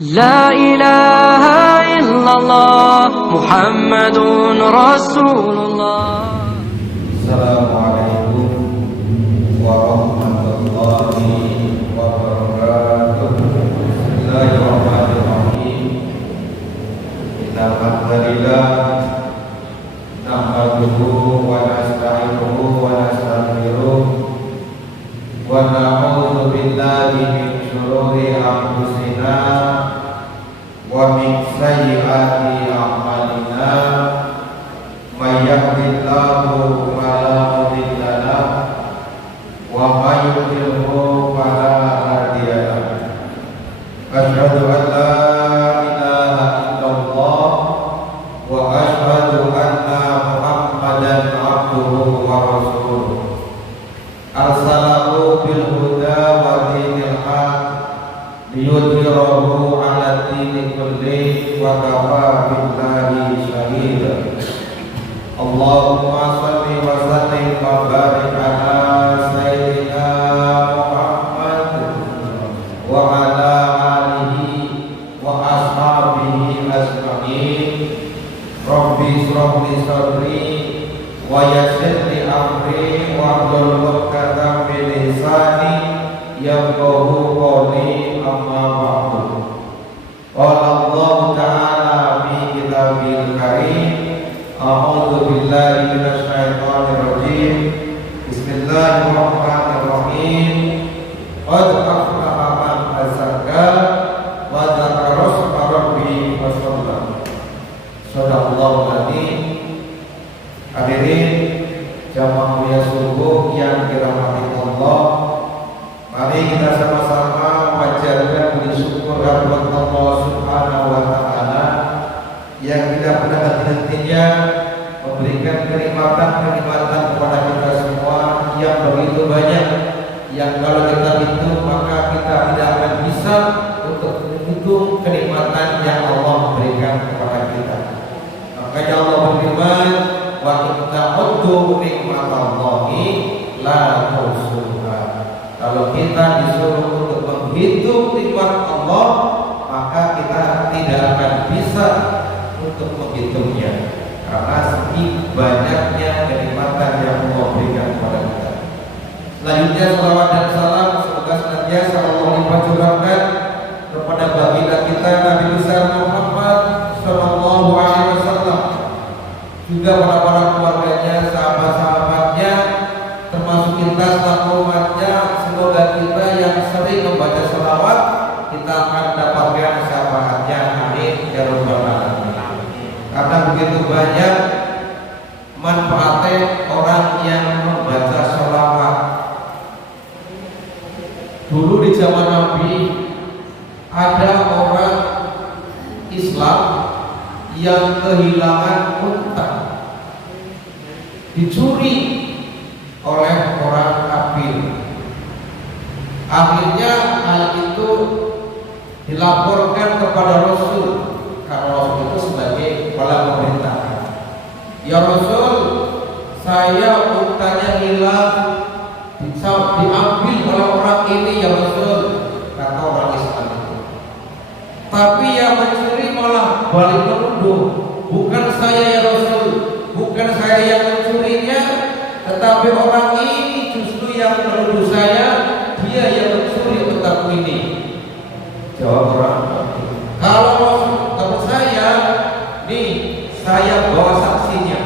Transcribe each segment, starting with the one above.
لا إله إلا الله محمد رسول الله. Assalamualaikum warahmatullahi wabarakatuh. Bismillahirrahmanirrahim. Innal hamdalillah nahmaduhu wa nasta'inuhu wa nastaghfiruh wa na'udzu billahi min shururi anfusina wa min sayyiati a'malina. May yahdihillahu fala mudilla lahu wa may yudlilhu fala hadiya lahu. Asyhadu an la ilaha illallah wa asyhadu anna Muhammadan abduhu wa rasuluh. Arsalahu bil huda wa dinil haq liyudhhirahu 'ala dini kulli wa kafa billahi shahida. Allahumma salli wa sallim wa barik ala sayyidina Muhammad wa ala alihi wa ashabihi ajma'in. Rabbi shrah li sadri wa yassir li amri wa hlul 'uqdatam min lisani yafqahu qawli. Amma ba'du. Qala Allah ta'ala fi kitabil karim. A'udzu billahi minasy syaithanir rajim. Bismillahirrahmanirrahim. Qad aflaha man tazakka wa dzakara isma rabbih fasalla. Shadaqallahu adzim. Hadirin jamaah mulia subuh yang dirahmati Allah, mari kita sama-sama panjatkan puji syukur kepada Allah Subhanahu wa taala yang tidak pernah henti-hentinya memberikan kenikmatan-kenikmatan kepada kita semua yang begitu banyak, yang kalau kita hitung maka kita tidak akan bisa untuk menghitung kenikmatan yang Allah berikan kepada kita. Makanya Allah berfirman, wa in ta'uddu nikmatallahi la tuhsuha. Kalau kita disuruh untuk menghitung nikmat Allah, maka kita tidak akan bisa untuk menghitungnya, karena sedikit banyaknya kenikmatan yang Allah berikan kepada kita. Selanjutnya salawat dan salam semoga senantiasa Allah limpahkan kepada baginda kita Nabi besar Muhammad sallallahu alaihi wasallam, juga para keluarganya, sahabat-sahabatnya, termasuk kita selaku umatnya. Semoga kita yang sering membaca salawat kita akan dapatkan syafaatnya. Amin ya rabbal alamin. Karena begitu banyak manfaatnya orang yang membaca sholawat. Dulu di zaman Nabi ada orang Islam yang kehilangan unta, dicuri oleh orang kafir. Akhirnya hal itu dilaporkan kepada Rasul, karena Rasul itu sebagai kepala pemerintahan. Ya Rasul, saya untanya hilang, diambil oleh orang ini ya Rasul, kata orang Islam itu. Tapi yang mencuri malah balik menuduh, bukan saya ya Rasul, bukan saya yang mencurinya, tetapi orang ini justru yang menuduh saya, dia yang mencuri untaku ini. Jawab orang, kalau saya nih, saya bawa saksinya.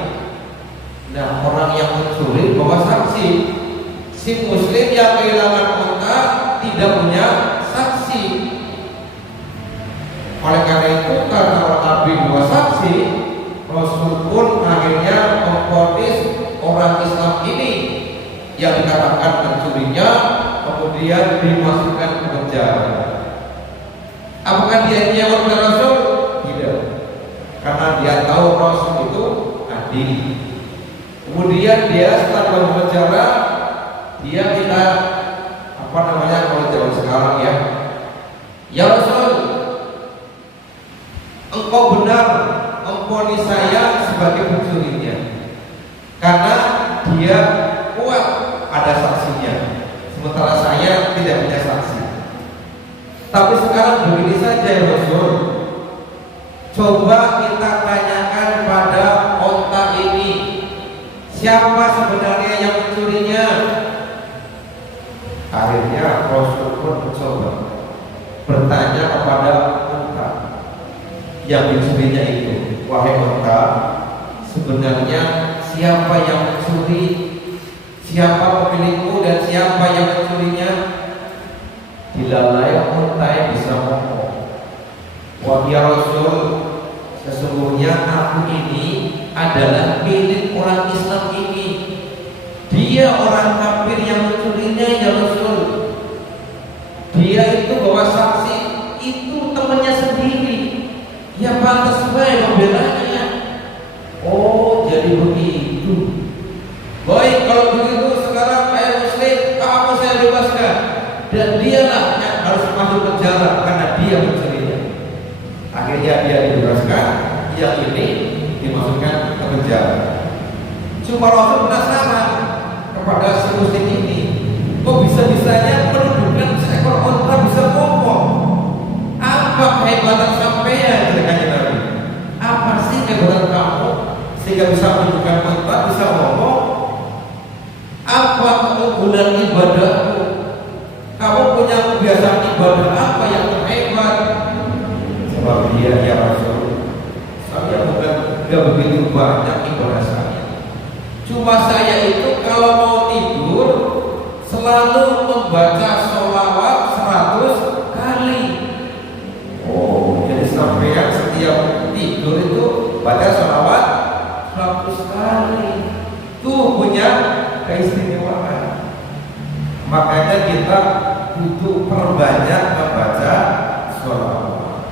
Nah, orang yang mencuri bawa saksi. Si muslim yang kehilangan unta tidak punya saksi. Oleh karena itu, karena orang Nabi bawa saksi, Rasul pun akhirnya memvonis orang Islam ini yang dikatakan mencurinya, kemudian dimasukkan ke penjara. Apakah dia nyewa oleh Rasul? Tidak, karena dia tahu Rasul itu adil. Kemudian dia setelah masuk penjara, dia minta kalau zaman sekarang ya Rasul, engkau benar memvonis saya sebagai pencurinya, karena dia kuat ada saksinya, sementara saya tidak punya saksi. Tapi sekarang begini saja ya Rasul, coba kita tanyakan pada onta ini, siapa sebenarnya yang mencurinya? Akhirnya Rasul pun mencoba bertanya kepada onta yang mencurinya itu, wahai onta, sebenarnya siapa yang mencuri? Siapa pemilikmu dan siapa yang mencurinya? Dilalai onta yang bisa ngomong, wahai Rasul, sesungguhnya aku ini adalah milik orang Islam ini. Dia orang kafir yang mencurinya ya Rasul. Dia itu bawa saksi, itu temannya sendiri. Ya pantas baik membelanya. Oh, jadi begitu. Baik, kalau begitu sekarang ayah Muslim, kamu saya bebaskan. Dan dialah yang harus masuk penjara karena dia mencurinya. Akhirnya dia dibebaskan, yang ini dimasukkan ke penjara. Cuma Rasul penasaran kepada si Muslim ini, kok bisa-bisanya menunjukkan seekor onta bisa ngomong? Apa kehebatan sampean? Tanya Nabi. Apa sih kehebatan kamu sehingga bisa menunjukkan onta bisa ngomong? Apa keunggulan ibadahmu? Kamu punya kebiasaan ibadah apa yang terhebat? Sebab dia ya Rasul, saya bukan gak begitu banyak ibadah saya. Cuma saya itu kalau mau tidur selalu membaca sholawat 100 kali. Oh, jadi sampean setiap tidur itu baca sholawat 100 kali. Tuh punya keistimewaan. Makanya kita butuh perbanyak membaca sholawat.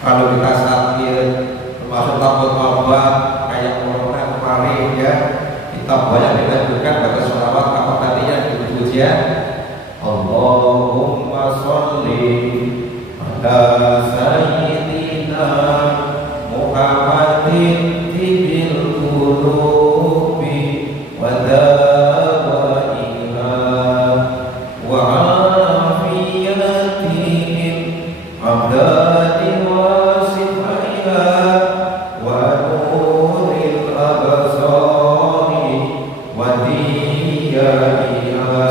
Kalau kita sakit, termasuk takut wabah kayak corona kemarin ya, kita banyak dilanjutkan baca sholawat apa tadinya dipujian. Allahumma sholli ala sayyidina Muhammadin tibil qulubi wa dawaiha wa afiyatihim abdani wa sifaiha wa nuril absari wa diyaiha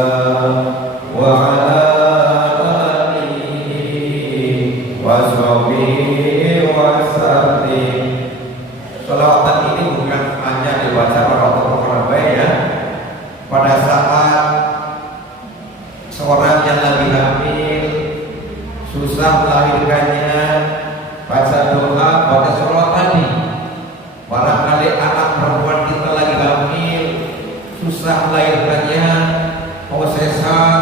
wa ala alihi wa sahbihi wa sallim. Sholawatan ini bukan hanya dibaca para orang baik ya. Pada saat seorang yang lagi hamil, susah melahirkannya, baca doa, baca sholawat tadi. Barangkali anak perempuan kita lagi hamil, susah melahirkannya, mau sesar,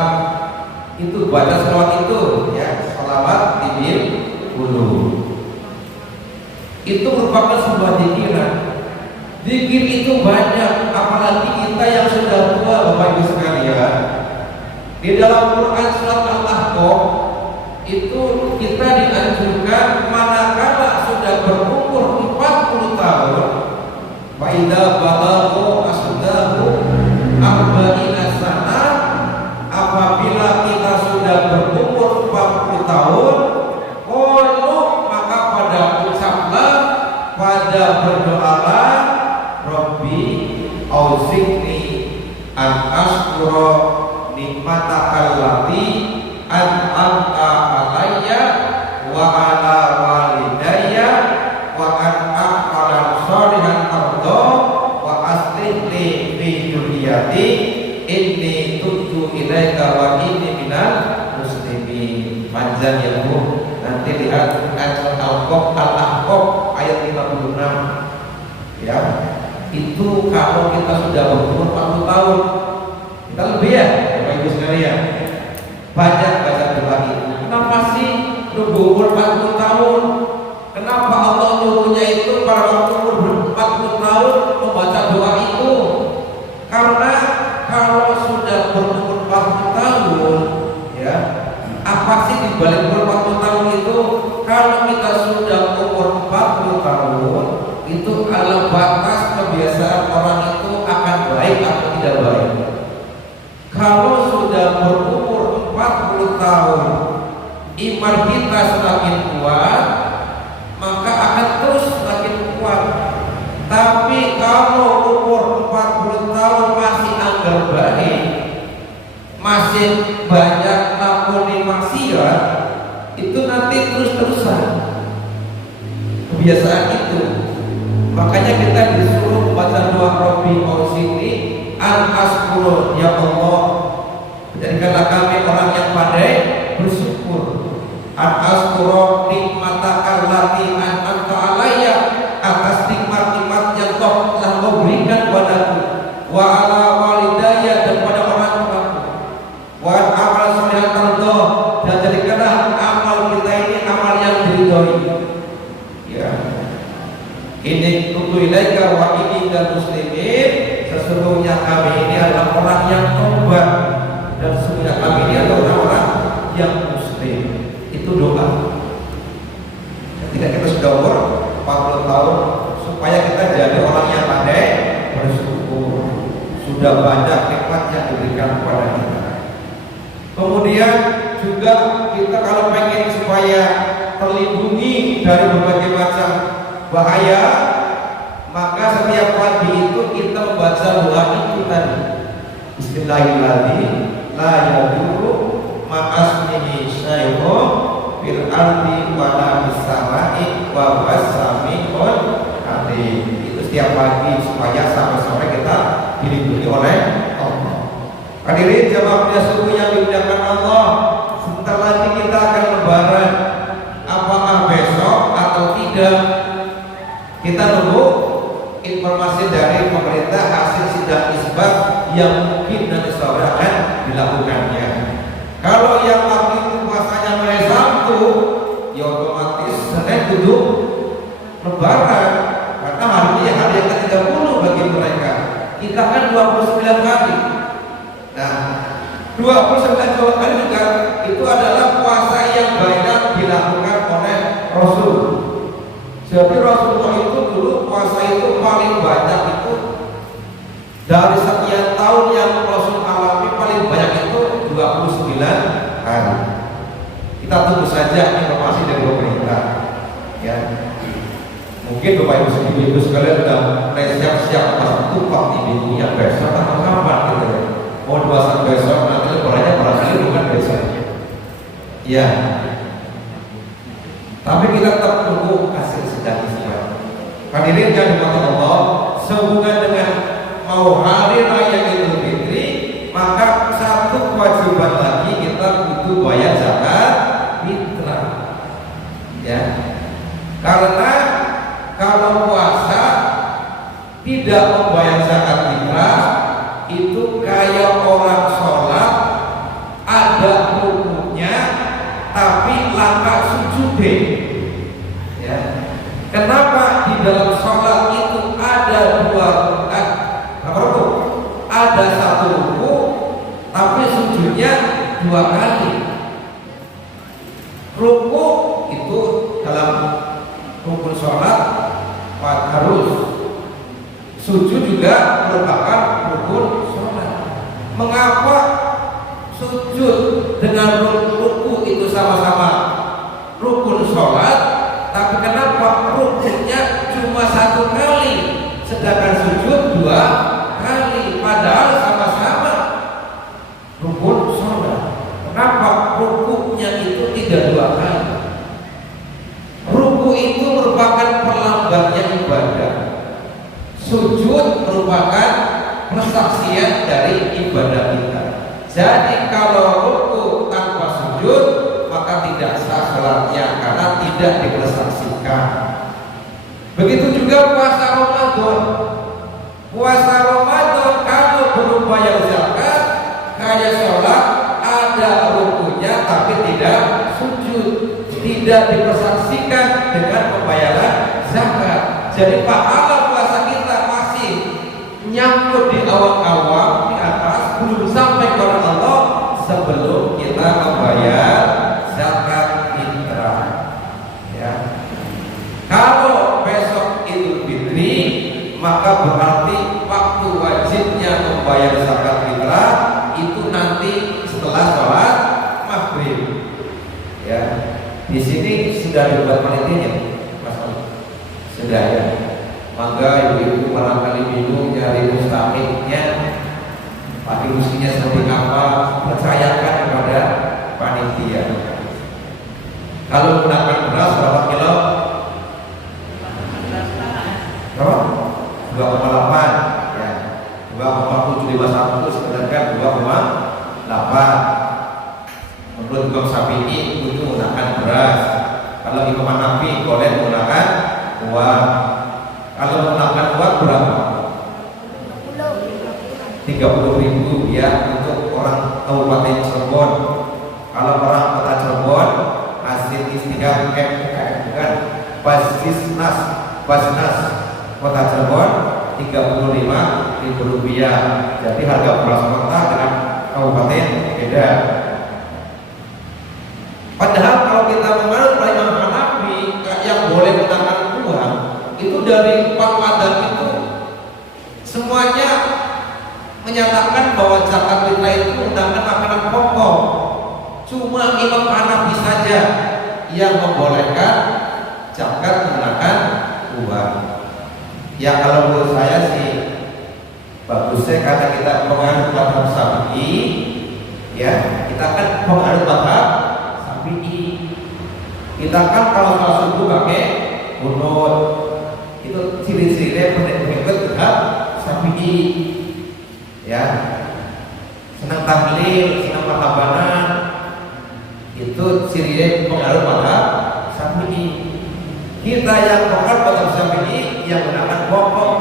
itu baca sholawat itu ya, sholawat tibil dulu. Itu merupakan sebuah zikiran. Zikir itu banyak, apalagi kita yang sudah tua Bapak Ibu sekalian. Di dalam Quran surat Al-Ahqaf itu kita dianjurkan manakala sudah berumur 40 tahun, wa idza balagha asdahu arba'ina sanah, apabila kita sudah berumur 40 tahun, maka pada ucaplah, pada berdoalah, Rabbi auzi'ni an ashkura nikmatakal lati an'amta alayya wa ala walidayya wa an a'mala sholihan tarda wa aslih li fi dzurriyyati inni tubtu ilaika wa inni minal muslimin. Panjang ya Bu, nanti lihat Al-Ahqaf ayat 56 ya. Itu kalau kita sudah berumur 40 tahun, kita lebih ya Bapak Ibu sekalian, banyak baca doa ini. Kenapa sih nunggu umur 40 tahun? Kenapa Allah nyuruhnya itu pada waktu umur 40 tahun membaca doa itu? Karena kalau sudah berumur 40 tahun ya, apa sih dibalik umur 40 tahun itu? Kalau kita sudah umur 40 tahun, itu adalah batas kebiasaan orang itu akan baik atau tidak baik. Kalau sudah berumur 40 tahun iman kita semakin kuat, maka akan terus semakin kuat. Tapi kalau umur 40 tahun masih anggar baik, masih banyak lakoni maksiat, itu nanti terus-terusan kebiasaan itu. Makanya kita disuruh baca doa Rabbi Ausini an askuro, ya Allah, jadikanlah kami orang yang pandai bersyukur. An askuro nikmataka allati an'amta alayya, atas nikmat-nikmat yang Kau telah Kau berikan padaku, wa ala walidayya, dan pada orang tuaku, wa amal salihan tardo, dan jadikanlah amal kita ini amal yang diridhoi. Ya, ini tutu ilaika wa ini dan muslimin, sesungguhnya kami ini adalah orang yang taubat, dan sesungguhnya kami ini adalah orang-orang yang muslim. Itu doa ketika kita sudah umur 40 tahun, supaya kita jadi orang yang pandai bersyukur. Sudah banyak nikmat yang diberikan kepada kita. Kemudian juga kita kalau pengen supaya terlindungi dari berbagai macam bahaya, maka setiap pagi itu kita membaca doa itu tadi, Bismillahirrahmanirrahim, la yadurru ma'asmihi syai'un fil ardi wa la fis samai wa huwas sami'ul alim. Itu setiap pagi supaya sampai sore kita dilindungi oleh Allah. Hadirin jamaah subuh yang dimuliakan Allah, sebentar lagi kita akan lebaran. Apakah besok atau tidak? Kita tunggu informasi dari pemerintah hasil sidang isbat yang mungkin nanti sore akan dilakukannya. Kalau yang waktu itu puasanya mulai Sabtu, ya otomatis Senin duduk lebaran, karena hari ini hari yang ke-30 bagi mereka. Kita kan 29 hari. Nah, 29 hari juga itu adalah puasa yang banyak dilakukan oleh Rasul. Jadi Rasulullah itu dulu puasa itu paling banyak itu dari sekian tahun yang Rasul alami, paling banyak itu 29 hari. Kita tunggu saja informasi dari pemerintah. Ya, mungkin Bapak Ibu sekalian sudah mulai siap-siap pas tumpah ini yang besok atau kapan gitu ya. Mau puasa besok, nanti lebarannya barangkali bukan besok. Ya. Tapi kita tetap tunggu hasil sidang isbat. Hadirin yang dirahmati Allah, sehubungan dengan mau hari raya Idul Fitri, maka satu kewajiban lagi kita butuh bayar zakat fitrah. Ya. Karena kalau puasa tidak membayar zakat fitrah, itu kayak orang sholat ada rukunnya tapi langkah sujud. Ya. Kenapa di dalam sholat itu ada dua rakaat? Ada satu ruku tapi sujudnya dua kali. Ruku itu dalam rukun sholat harus, sujud juga merupakan rukun sholat. Mengapa sujud dengan ruku itu sama-sama rukun sholat, tapi kenapa rukunnya cuma satu kali, sedangkan sujud dua kali, padahal sama-sama rukun sholat? Kenapa rukunya itu tidak dua kali? Ruku itu merupakan perlambatnya ibadah. Sujud merupakan persaksian dari ibadah kita. Jadi kalau ruku tanpa sujud, maka tidak sah salatnya karena tidak dipersaksikan. Begitu juga puasa Ramadan. Puasa Ramadan kalau belum bayar zakat, kayak sholat ada rukunya tapi tidak sujud, tidak dipersaksikan dengan pembayaran zakat. Jadi pahala puasa kita masih nyangkut di awang-awang di atas, belum sampai kepada Allah sebelum kita membayar zakat fitrah. Ya. Kalau besok Idul Fitri, maka berarti waktu wajibnya membayar zakat fitrah itu nanti setelah sholat maghrib. Ya. Di sini sudah dibuat panitianya, Mas Ali? Sudah ya. Maka ibu-ibu barangkali bingung nyari mustahiknya, pakai musinya seperti apa, percayakan kepada panitia. Kalau menggunakan beras berapa kilo? Berapa? 2,8 ya. 2,751 sedangkan 2,8. Menurut Imam Syafi'i itu menggunakan beras. Kalau Imam Hanafi boleh menggunakan uang. Kalau menggunakan uang berapa? 30.000 ya untuk orang Kabupaten Cirebon. Kalau orang Kota Cirebon hasil istiqam bukan Basnas Kota Cirebon 35.000 rupiah. Jadi harga beras kota dengan kabupaten beda. Padahal kalau kita menganut Imam Hanafi yang boleh menggunakan uang itu dari 4 mazhab itu semuanya menyatakan bahwa zakat fitrah itu menggunakan makanan pokok. Cuma Imam Hanafi saja yang membolehkan zakat menggunakan uang. Ya kalau menurut saya sih bagusnya karena kita menganut mazhab Syafi'i, ya kita kan menganut mazhab Syafi'i. Kita kan kalau sholat subuh pakai kunut, itu ciri-cirinya pengikut mazhab Syafi'i. Ya, senang tahlil, senang marhabanan, itu cirinya pengaruh pada Syafi'i. Kita yang pengaruh pada Syafi'i yang menggunakan pokok,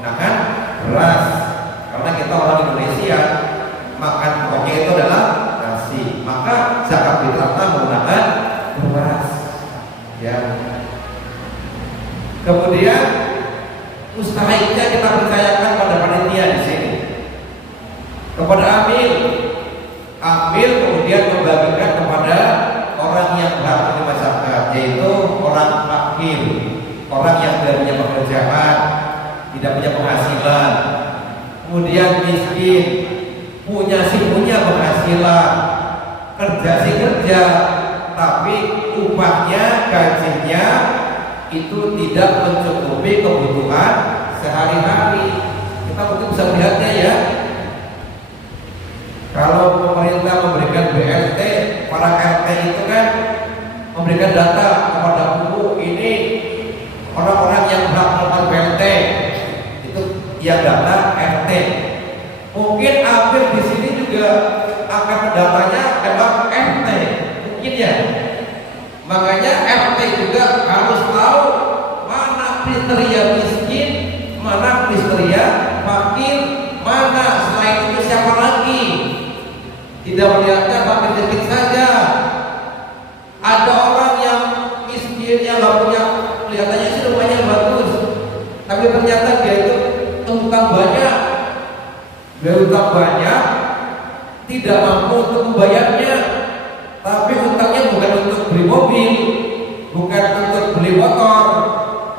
menggunakan beras, karena kita orang Indonesia makan pokoknya itu adalah nasi, maka zakat fitrah menggunakan beras. Ya. Kemudian mustahiknya kita percayakan pada panitia di sini. Kepada amil kemudian membagikan kepada orang yang berhak menerima zakat, yaitu orang fakir, orang yang tidak punya pekerjaan, tidak punya penghasilan, kemudian miskin, punya penghasilan, kerja tapi upahnya, gajinya itu tidak mencukupi kebutuhan sehari-hari. Kita mungkin bisa melihatnya ya. Kalau pemerintah memberikan BLT, para RT itu kan memberikan data kepada buku ini orang-orang yang berhak melakukan BLT itu yang data RT. Mungkin hampir di sini juga akan datanya lewat RT, mungkin ya. Makanya RT juga harus tahu mana kriteria miskin, mana kriteria fakir, mana selain itu siapa lagi. Tidak melihatnya fakir miskin saja. Ada orang yang miskin yang nggak punya, kelihatannya sih rumahnya bagus, tapi ternyata dia itu utang banyak. Dia utang banyak, tidak mampu untuk membayarnya. Tapi utangnya bukan untuk beli mobil, bukan untuk beli motor,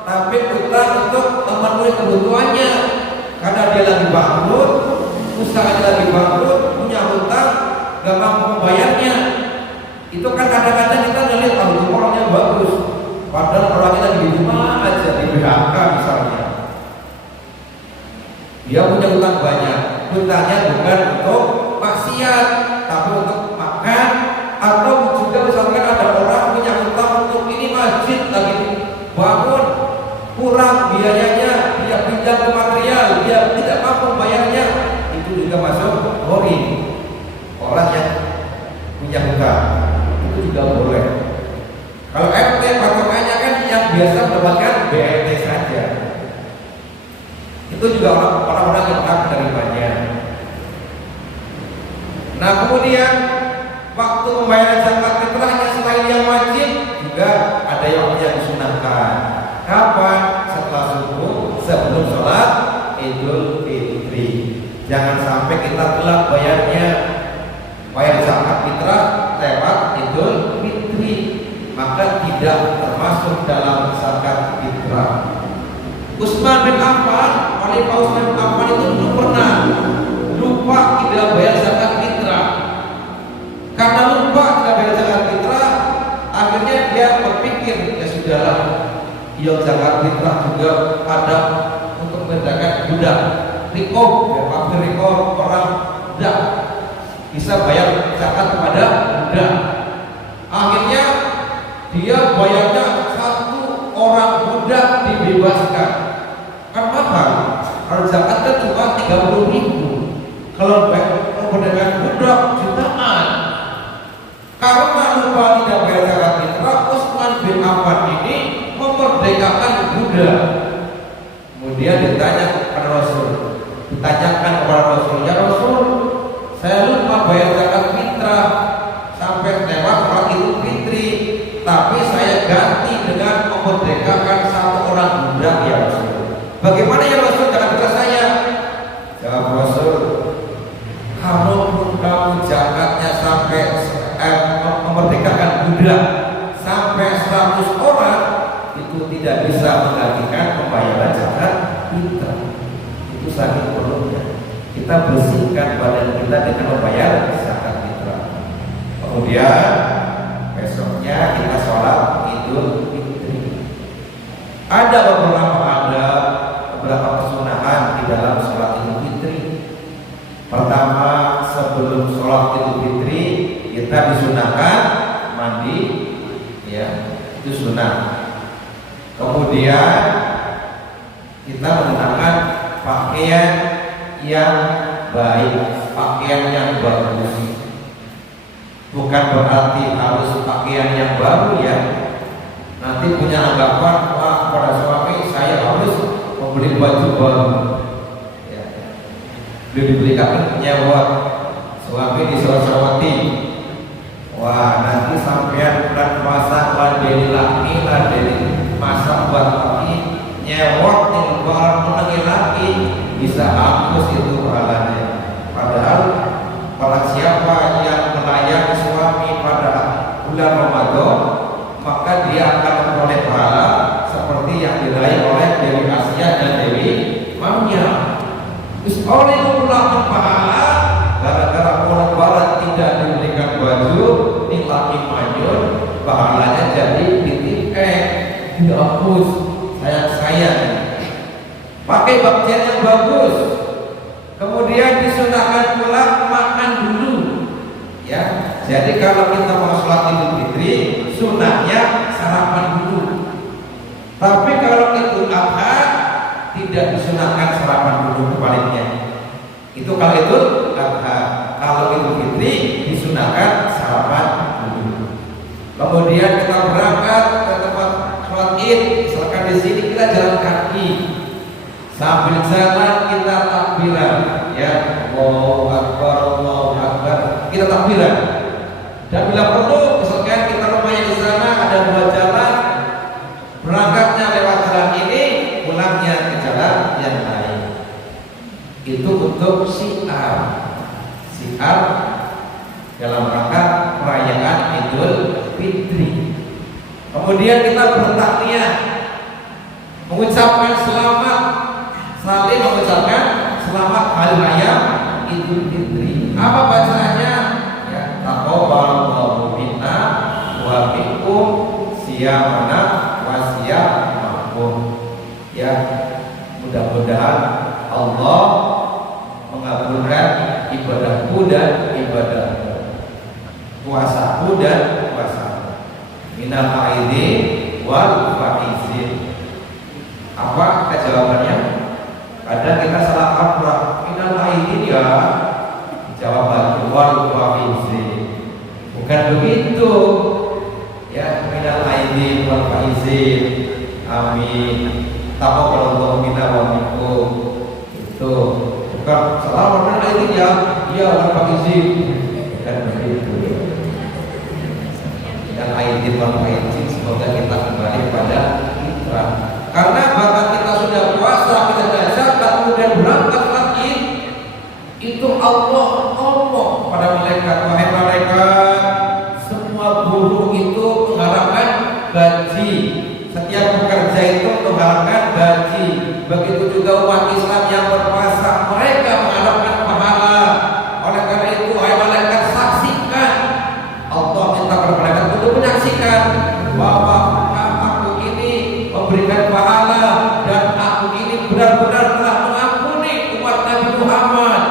tapi utang untuk memenuhi kebutuhannya. Karena dia lagi bangkrut, usahanya lagi bangkrut, punya utang, gak mampu membayarnya. Itu kan kadang-kadang kita ngeliat orangnya bagus, padahal orangnya lagi di rumah aja, di PHK misalnya. Dia punya utang banyak, utangnya bukan untuk maksiat, tapi untuk makan. Atau juga misalkan ada orang punya utang untuk ini masjid lagi bangun, kurang biayanya, dia pinjam ke material, dia tidak mampu membayarnya, itu juga masuk hori. Orang yang punya utang itu juga boleh. Kalau RT patokannya kan yang biasa mendapatkan BLT saja, itu juga orang-orang yang berhak menerimanya. Nah kemudian waktu pembayaran zakat fitrahnya selain yang wajib juga ada yang disunahkan. Kapan? Setelah subuh, sebelum sholat Idul Fitri. Jangan sampai kita telat bayarnya. Bayar zakat fitrah lewat Idul Fitri, maka tidak termasuk dalam zakat fitrah. Utsman bin Affan, Khalifah Utsman bin Affan itu dulu pernah lupa tidak bayar zakat fitrah. Karena lupa tidak bayar zakat fitrah, akhirnya dia berpikir, ya sudahlah, yang zakat fitrah juga ada untuk membedakan budak, rikob, ya pabrik rikob orang budak bisa bayar zakat kepada budak. Akhirnya dia bayarnya satu orang budak dibebaskan. Kan mahal. Kalau zakat kan cuma 30.000. Kalau membedakan budak jutaan. Karena lupa tidak bayar zakat fitrah, Utsman bin Affan ini memerdekakan budak. Kemudian ditanyakan kepada Rasul, ya Rasul, saya lupa bayar zakat fitrah sampai lewat sholat Idul Fitri, tapi saya ganti dengan memerdekakan satu orang budak ya Rasul. Bagaimana ya Rasul dengan tugas saya? Jawab Rasul, kalaupun kamu zakatnya sampai memerdekakan budak sampai 100 orang, itu tidak bisa menggantikan pembayaran zakat fitrah. Itu saking perlunya kita bersihkan badan kita dengan membayar zakat fitrah. Kemudian besoknya kita sholat Idul Fitri. Ada beberapa kesunahan di dalam sholat Idul Fitri. Pertama, sebelum sholat Idul Fitri kita disunahkan mandi, ya itu sunnah. Kemudian kita menggunakan pakaian yang baik, pakaian yang bagus. Bukan berarti harus pakaian yang baru ya. Nanti punya anggapan, wah pada suami saya harus membeli baju baru. Ya. Dibelikan nyewa, suami disewati. Wah nanti sampean bulan puasa ladeni laki, ladeni masak buat laki, nyewot tinggal menangi laki, bisa hapus itu pahalanya. Padahal pada siapa yang melayani suami pada bulan Ramadan, maka dia akan memperoleh pahala seperti yang diraih oleh Dewi Asia dan Dewi Maryam. Terus oleh itu pulang pahala gara-gara orang barat tidak diberikan baju, ini laki manyun, pahalanya jadi ditikai, dihapus. Sayang-sayang. Pakai pakaian yang bagus. Kemudian disunahkan pula makan dulu. Ya. Jadi kalau kita mau sholat Idul Fitri, sunahnya sarapan dulu. Tapi kalau Idul Adha tidak disunahkan sarapan dulu, kebaliknya. Itu kalau Idul Adha. Kalau Idul Fitri disunahkan sarapan dulu. Kemudian kita berangkat ke tempat sholat Id. Misalkan di sini kita jalan kaki. Sambil jalan kita takbiran, ya Allahu Akbar, Allahu Akbar, kita takbiran. Dan bila perlu, misalkan kita rumahnya di sana ada 2 jalan, berangkatnya lewat jalan ini, pulangnya ke jalan yang lain. Itu untuk syiar dalam rangka perayaan Idul Fitri. Kemudian kita bertakbir, mengucapkan selamat, saling mengucapkan selamat hari raya Idul Fitri. Apa bacaannya? Ya, taqabbalallahu minna wa minkum siyamana wa siyamakum. Ya, mudah-mudahan Allah mengabulkan ibadahku dan ibadahmu, puasaku dan puasamu. Minal aidin wal faizin. Apa jawabannya? Kadang kita salah kaprah. Minal aidin ya jawaban wal faizin. Bukan begitu. Ya, minal aidin wal faizin. Amin. Taqabbalallahu minna wa minkum. Itu bukan salah minal aidin ya. Ya wal faizin. Bukan begitu. Minal aidin wal faizin. Semoga kita kembali pada fitrah. Karena bakat kita sudah puasa, kita sudah zakat, kemudian berangkat lagi, itu Allah ngomong pada malaikat, wahai malaikat, semua buruh itu mengharapkan gaji. Setiap pekerja itu mengharapkan gaji. Begitu juga umat Islam yang berpuasa, mereka mengharapkan pahala. Oleh karena itu, wahai malaikat, saksikan. Allah minta kepada malaikat untuk menyaksikan bahwa aku ini memberikan pahala dan aku ini benar-benar telah mengampuni umat Nabi Muhammad.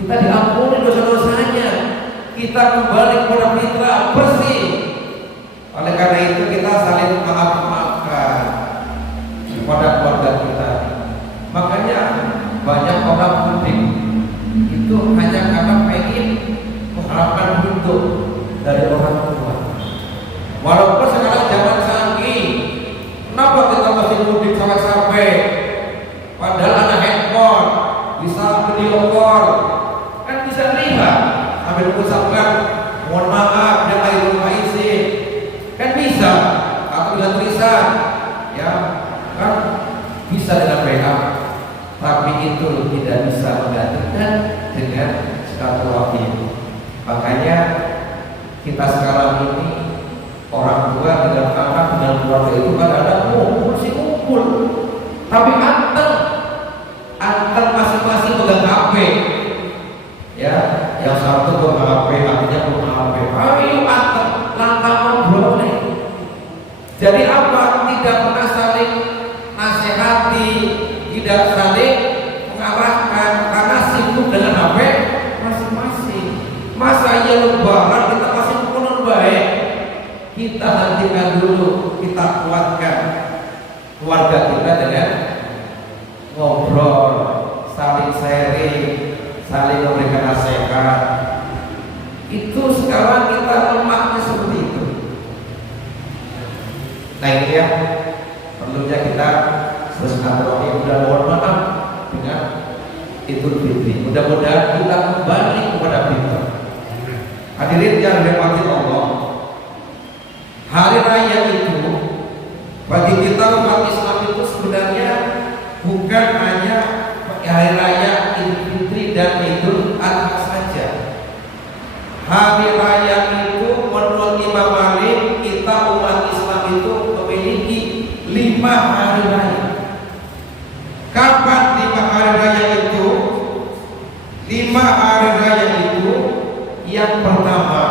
Kita diampuni dosa-dosanya, kita kembali kepada fitrah bersih. Oleh karena itu kita saling maaf-maafkan kepada keluarga kita. Makanya banyak orang mudik itu hanya karena pengen mengharapkan hidup dari orang tua. Walaupun sekarang zaman canggih, kenapa kita masih mudik sampai padahal ada handphone, bisa video call, kan bisa lihat sambil mengucapkan mohon maaf dan terima kasih, kan bisa, atau bisa tulisan, ya kan bisa dengan WA. Tapi itu tidak bisa menggantikan dengan silaturahmi. Makanya kita sekarang ini orang tua dengan anak dengan keluarga itu kadang-kadang ngumpul, tapi anteng masing-masing pegang HP, ya, yang satu pegang HP, artinya pegang HP. Ayo anteng, lantang ngobrol nih. Jadi apa? Tidak pernah saling nasihati, tidak saling mengarahkan karena sibuk dengan HP masing-masing. Masa iya lebaran kita masih menurut baik? Kita hentikan dulu, kita kuatkan keluarga kita dengan ngobrol, saling sharing, saling memberikan nasihat. Itu sekarang kita lemahnya seperti itu. Nah ini ya, perlunya kita bersilaturahmi. Mudah mohon maaf dengan Idul Fitri. Mudah-mudahan kita kembali kepada fitrah. Hadirin yang dirahmati Allah, hari raya itu bagi kita umat Islam itu sebenarnya bukan hanya hari raya Idul Fitri dan Idul Adha saja. Hari raya itu menurut Imam Malik, kita umat Islam itu memiliki 5 hari raya. Kapan 5 hari raya itu? 5 hari raya itu, yang pertama,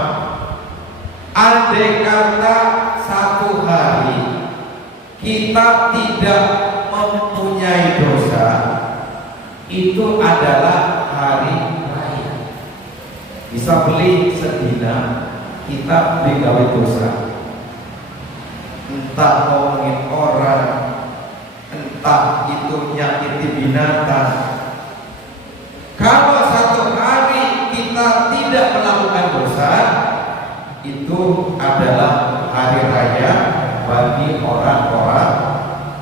andai kata satu hari kita tidak mempunyai dosa, itu adalah hari raya. Bisa beli sedina, kita beli gawe dosa, entah ngomongin orang, entah itu nyakiti binatang. Kalau satu hari kita tidak melakukan dosa, itu adalah hari raya bagi orang-orang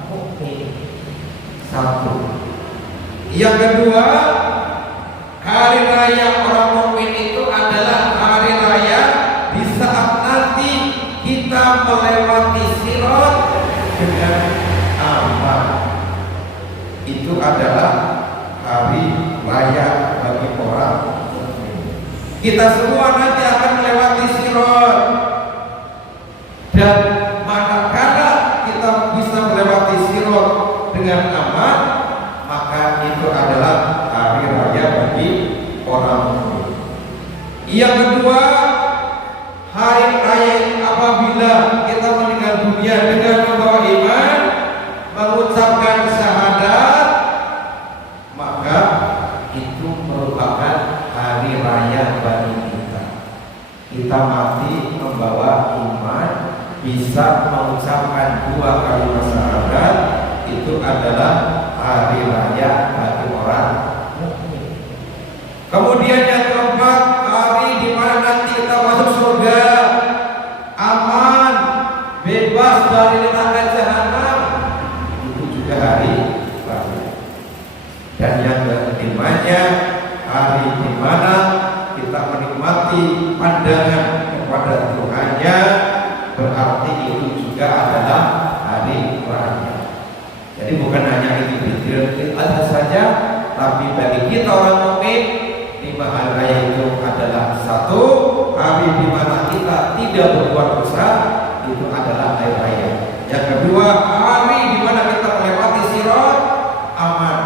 mukmin. Satu. Yang kedua, hari raya orang mukmin itu adalah hari raya di saat nanti kita melewati sirat dengan aman. Itu adalah hari raya bagi orang mukmin. Kita semua nanti akan melewati sirat, dan manakala kita bisa melewati sirat dengan aman, maka itu adalah hari raya bagi orang mukmin. Yang kedua, hari raya apabila kita meninggal dunia dengan membawa iman, mengucapkan syahadat, maka itu merupakan hari raya bagi kita. Kita mati membawa iman, bisa mengucapkan 2 kalimat syahadat, itu adalah hari raya bagi orang mukmin. Kemudian yang keempat, hari di mana nanti kita masuk surga, aman, bebas dari neraka jahanam, itu juga hari raya. Dan yang kelimanya, hari di mana kita menikmati pandangan kepada Tuhannya, berarti itu juga adalah hari raya. Jadi bukan hanya Idul Fitri Adha saja, tapi bagi kita orang mukmin, 5 hari raya itu adalah satu hari di mana kita tidak berbuat dosa, itu adalah hari raya. Yang kedua, hari di mana kita melewati sirat aman,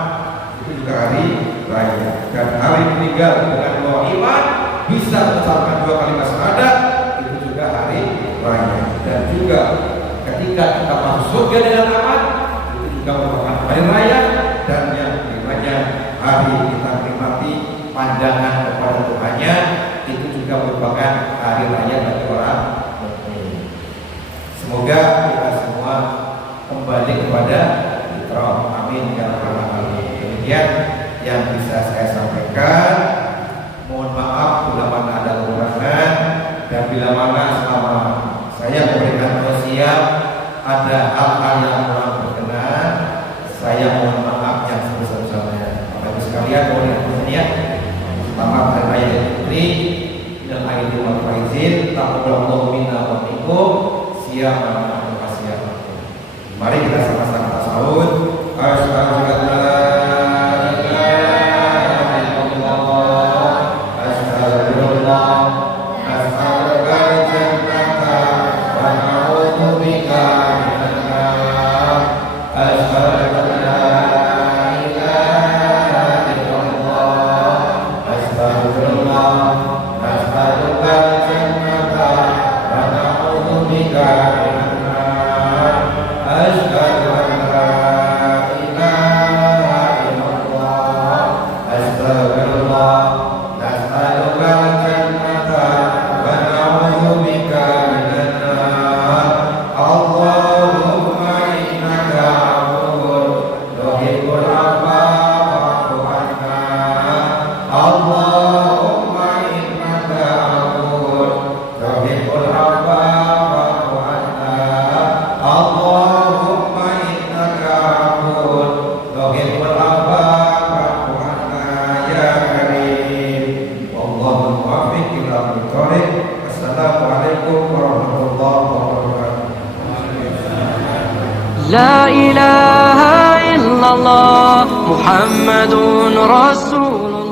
itu juga hari raya. Dan hari meninggal dengan bawa iman, bisa mengucapkan 2 kalimat syahadat, itu juga hari raya. Dan juga juga ketika kita masuk surga dengan aman, itu juga merupakan hari raya, dan yang kelimanya hari kita nikmati pandangan kepada Tuhannya, itu juga merupakan hari raya bagi orang mukmin. Semoga kita semua kembali kepada fitrah. Amin ya rabbal alamin. Demikian yang bisa saya sampaikan. Mohon maaf bila mana ada kekurangan, dan bila mana selama saya memberikan tausiah ada hal-hal yang kurang berkenan, saya mohon maaf yang sebesar-besarnya. Bapak Ibu sekalian, mohon diampuni. Selamat Hari Raya Idul Fitri dan Aidil Faizin. Taqabbalallahu minna wa minkum. Siapa yang kasih. Mari kita sama-sama tasawuf. Asyhadu an la ilaha illallah, astaghfirullah, as'aluka al-jannata wa a'udzu bika minan nar. Asyhadu an la ilaha illallah, astaghfirullah, as'aluka al-jannata wa a'udzu bika minan nar. Asyhadu an la ilaha illallah, astaghfirullah, as'aluka al-jannata wa a'udzu bika minan nar. Allahumma innaka 'afuwwun tuhibbul 'afwa fa'fu 'anna. Allahumma innaka 'afuwwun tuhibbul 'afwa fa'fu 'anna. Allahumma innaka 'afuwwun tuhibbul 'afwa fa'fu 'anna ya karim. Wallahu muwaffiq ila aqwamit. Assalamualaikum warahmatullahi wabarakatuh. لا إله إلا الله محمد رسول الله.